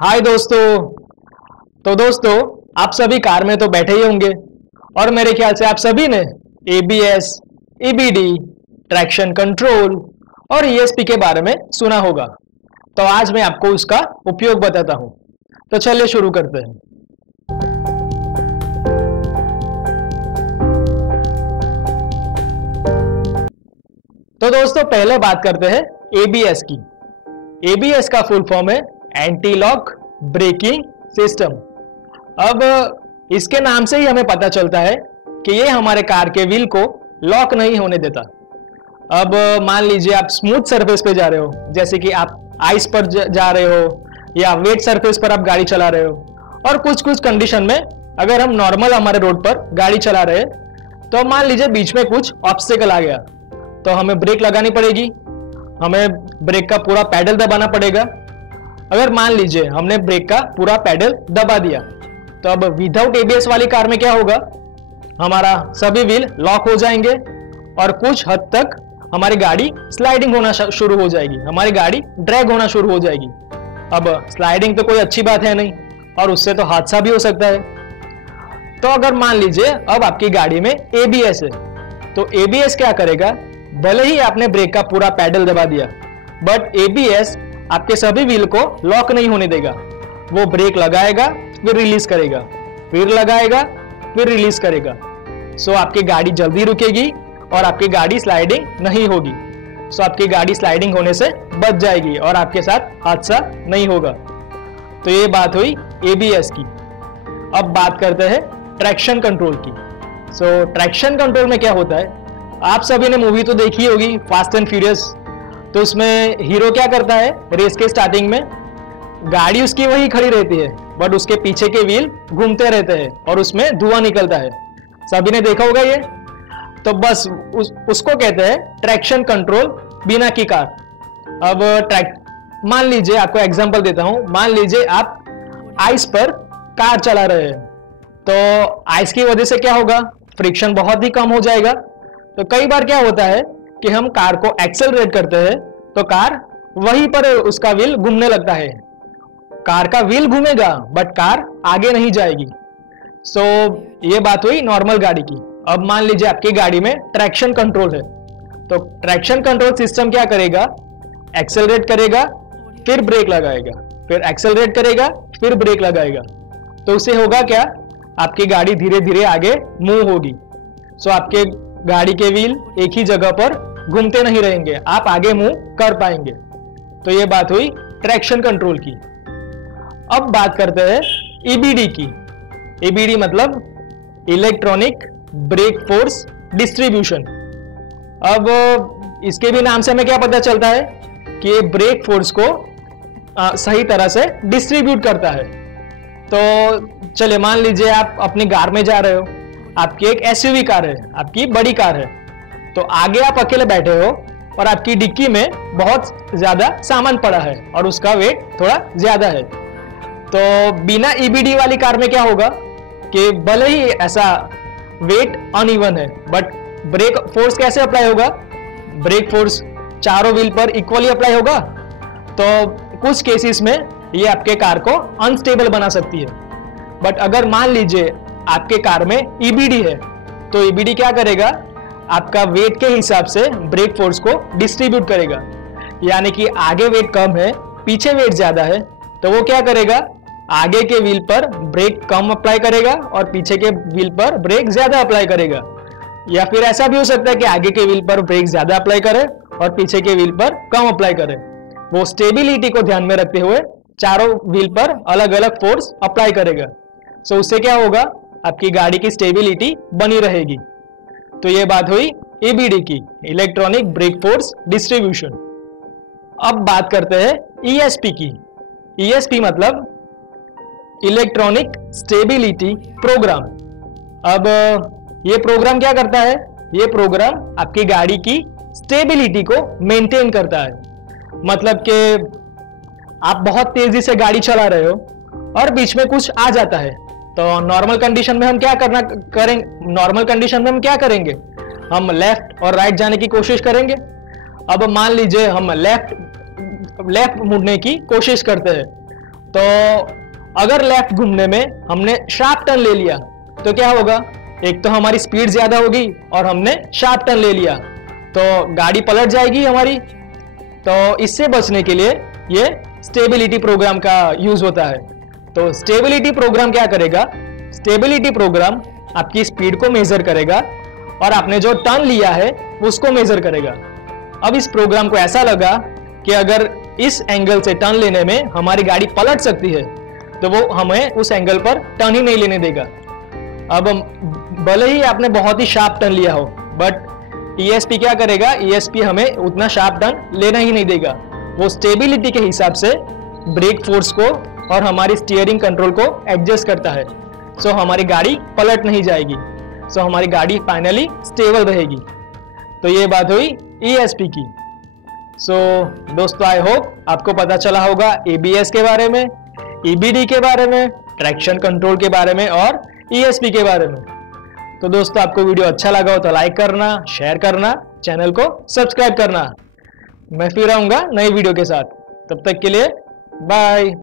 हाय दोस्तों। तो दोस्तों, आप सभी कार में तो बैठे ही होंगे और मेरे ख्याल से आप सभी ने एबीएस, ईबीडी, ट्रैक्शन कंट्रोल और ईएसपी के बारे में सुना होगा। तो आज मैं आपको उसका उपयोग बताता हूं। तो चलिए शुरू करते हैं। तो दोस्तों, पहले बात करते हैं एबीएस की। एबीएस का फुल फॉर्म है एंटी लॉक ब्रेकिंग सिस्टम। अब इसके नाम से ही हमें पता चलता है कि ये हमारे कार के व्हील को लॉक नहीं होने देता। अब मान लीजिए आप स्मूथ सरफेस पे जा रहे हो, जैसे कि आप आइस पर जा रहे हो या वेट सरफेस पर आप गाड़ी चला रहे हो, और कुछ कुछ कंडीशन में अगर हम नॉर्मल हमारे रोड पर गाड़ी चला रहे हैं तो मान लीजिए बीच में कुछ ऑब्स्टेकल आ गया तो हमें ब्रेक लगानी पड़ेगी, हमें ब्रेक का पूरा पैडल दबाना पड़ेगा। अगर मान लीजिए हमने ब्रेक का पूरा पैडल दबा दिया तो अब विदाउट एबीएस वाली कार में क्या होगा, हमारा सभी व्हील लॉक हो जाएंगे और कुछ हद तक हमारी गाड़ी स्लाइडिंग होना शुरू हो जाएगी, हमारी गाड़ी ड्रैग होना शुरू हो जाएगी। अब स्लाइडिंग तो कोई अच्छी बात है नहीं और उससे तो हादसा भी हो सकता है। तो अगर मान लीजिए अब आपकी गाड़ी में एबीएस है तो एबीएस क्या करेगा, भले ही आपने ब्रेक का पूरा पैडल दबा दिया बट एबीएस आपके सभी व्हील को लॉक नहीं होने देगा। वो ब्रेक लगाएगा फिर रिलीज करेगा, फिर लगाएगा फिर रिलीज करेगा। सो आपकी गाड़ी जल्दी रुकेगी और आपकी गाड़ी स्लाइडिंग नहीं होगी। सो आपकी गाड़ी स्लाइडिंग होने से बच जाएगी और आपके साथ हादसा नहीं होगा। तो ये बात हुई एबीएस की। अब बात करते हैं ट्रैक्शन कंट्रोल की। सो ट्रैक्शन कंट्रोल में क्या होता है, आप सभी ने मूवी तो देखी होगी फास्ट एंड फ्यूरियस। तो उसमें हीरो क्या करता है, रेस के स्टार्टिंग में गाड़ी उसकी वही खड़ी रहती है बट उसके पीछे के व्हील घूमते रहते हैं और उसमें धुआं निकलता है। सभी ने देखा होगा ये। तो बस उसको कहते हैं ट्रैक्शन कंट्रोल बिना की कार। अब मान लीजिए, आपको एग्जांपल देता हूं, मान लीजिए आप आइस पर कार चला रहे हैं तो आइस की वजह से क्या होगा, फ्रिक्शन बहुत ही कम हो जाएगा। तो कई बार क्या होता है कि हम कार को एक्सेलरेट करते हैं तो कार वहीं पर उसका व्हील घूमने लगता है। कार का व्हील घूमेगा बट कार आगे नहीं जाएगी। सो ये बात हुई नॉर्मल गाड़ी की। अब मान लीजिए आपकी गाड़ी में ट्रैक्शन कंट्रोल है तो ट्रैक्शन कंट्रोल सिस्टम क्या करेगा, एक्सेलरेट करेगा फिर ब्रेक लगाएगा, फिर एक्सेलरेट करेगा फिर ब्रेक लगाएगा। तो उससे होगा क्या, आपकी गाड़ी धीरे धीरे आगे मूव होगी। सो आपके गाड़ी के व्हील एक ही जगह पर घूमते नहीं रहेंगे, आप आगे मूव कर पाएंगे। तो ये बात हुई ट्रैक्शन कंट्रोल की। अब बात करते हैं ईबीडी की। ईबीडी मतलब इलेक्ट्रॉनिक ब्रेक फोर्स डिस्ट्रीब्यूशन। अब इसके भी नाम से हमें क्या पता चलता है कि ये ब्रेक फोर्स को सही तरह से डिस्ट्रीब्यूट करता है। तो चलिए मान लीजिए आप अपनी कार में जा रहे हो, आपकी एक एसयूवी कार है, आपकी बड़ी कार है। तो आगे आप अकेले बैठे हो और आपकी डिक्की में बहुत ज्यादा सामान पड़ा है और उसका वेट थोड़ा ज्यादा है। तो बिना ईबीडी वाली कार में क्या होगा कि भले ही ऐसा वेट अनइवन है बट ब्रेक फोर्स कैसे अप्लाई होगा, ब्रेक फोर्स चारों व्हील पर इक्वली अप्लाई होगा। तो कुछ केसेस में ये आपके कार को अनस्टेबल बना सकती है। बट अगर मान लीजिए आपके कार में ईबीडी है तो ईबीडी क्या करेगा, आपका वेट के हिसाब से ब्रेक फोर्स को डिस्ट्रीब्यूट करेगा। यानी कि आगे वेट कम है, पीछे वेट ज्यादा है, तो वो क्या करेगा, आगे के व्हील पर ब्रेक कम अप्लाई करेगा और पीछे के व्हील पर ब्रेक ज्यादा अप्लाई करेगा। या फिर ऐसा भी हो सकता है कि आगे के व्हील पर ब्रेक ज्यादा अप्लाई करे और पीछे के व्हील पर कम अप्लाई करे। वो स्टेबिलिटी को ध्यान में रखते हुए चारों व्हील पर अलग अलग फोर्स अप्लाई करेगा। सो उससे क्या होगा, आपकी गाड़ी की स्टेबिलिटी बनी रहेगी। तो ये बात हुई ईबीडी की, इलेक्ट्रॉनिक ब्रेक फोर्स डिस्ट्रीब्यूशन। अब बात करते हैं ईएसपी की। ईएसपी मतलब इलेक्ट्रॉनिक स्टेबिलिटी प्रोग्राम। अब ये प्रोग्राम क्या करता है, ये प्रोग्राम आपकी गाड़ी की स्टेबिलिटी को मेंटेन करता है। मतलब कि आप बहुत तेजी से गाड़ी चला रहे हो और बीच में कुछ आ जाता है तो नॉर्मल कंडीशन में हम क्या करेंगे, हम लेफ्ट और राइट जाने की कोशिश करेंगे। अब मान लीजिए हम लेफ्ट मुड़ने की कोशिश करते हैं तो अगर लेफ्ट घूमने में हमने शार्प टर्न ले लिया तो क्या होगा, एक तो हमारी स्पीड ज्यादा होगी और हमने शार्प टर्न ले लिया तो गाड़ी पलट जाएगी हमारी। तो इससे बचने के लिए ये स्टेबिलिटी प्रोग्राम का यूज होता है। तो स्टेबिलिटी प्रोग्राम क्या करेगा, स्टेबिलिटी प्रोग्राम आपकी स्पीड को मेजर करेगा और आपने जो टर्न लिया है उसको मेजर करेगा। अब इस प्रोग्राम को ऐसा लगा कि अगर इस एंगल से टर्न लेने में हमारी गाड़ी पलट सकती है तो वो हमें उस एंगल पर टर्न ही नहीं लेने देगा। अब भले ही आपने बहुत ही शार्प टर्न लिया हो, बट ESP क्या करेगा, ESP हमें उतना शार्प टर्न लेना ही नहीं देगा। वो स्टेबिलिटी के हिसाब से ब्रेक फोर्स को और हमारी स्टीयरिंग कंट्रोल को एडजस्ट करता है। सो हमारी गाड़ी पलट नहीं जाएगी, सो हमारी गाड़ी फाइनली स्टेबल रहेगी। तो ये बात हुई ESP की। सो दोस्तों, आई होप आपको पता चला होगा ABS के बारे में, EBD के बारे में, ट्रैक्शन कंट्रोल के बारे में और ESP के बारे में। तो दोस्तों, आपको वीडियो अच्छा लगा हो तो लाइक करना, शेयर करना, चैनल को सब्सक्राइब करना। मैं फिर आऊंगा नई वीडियो के साथ, तब तक के लिए बाय।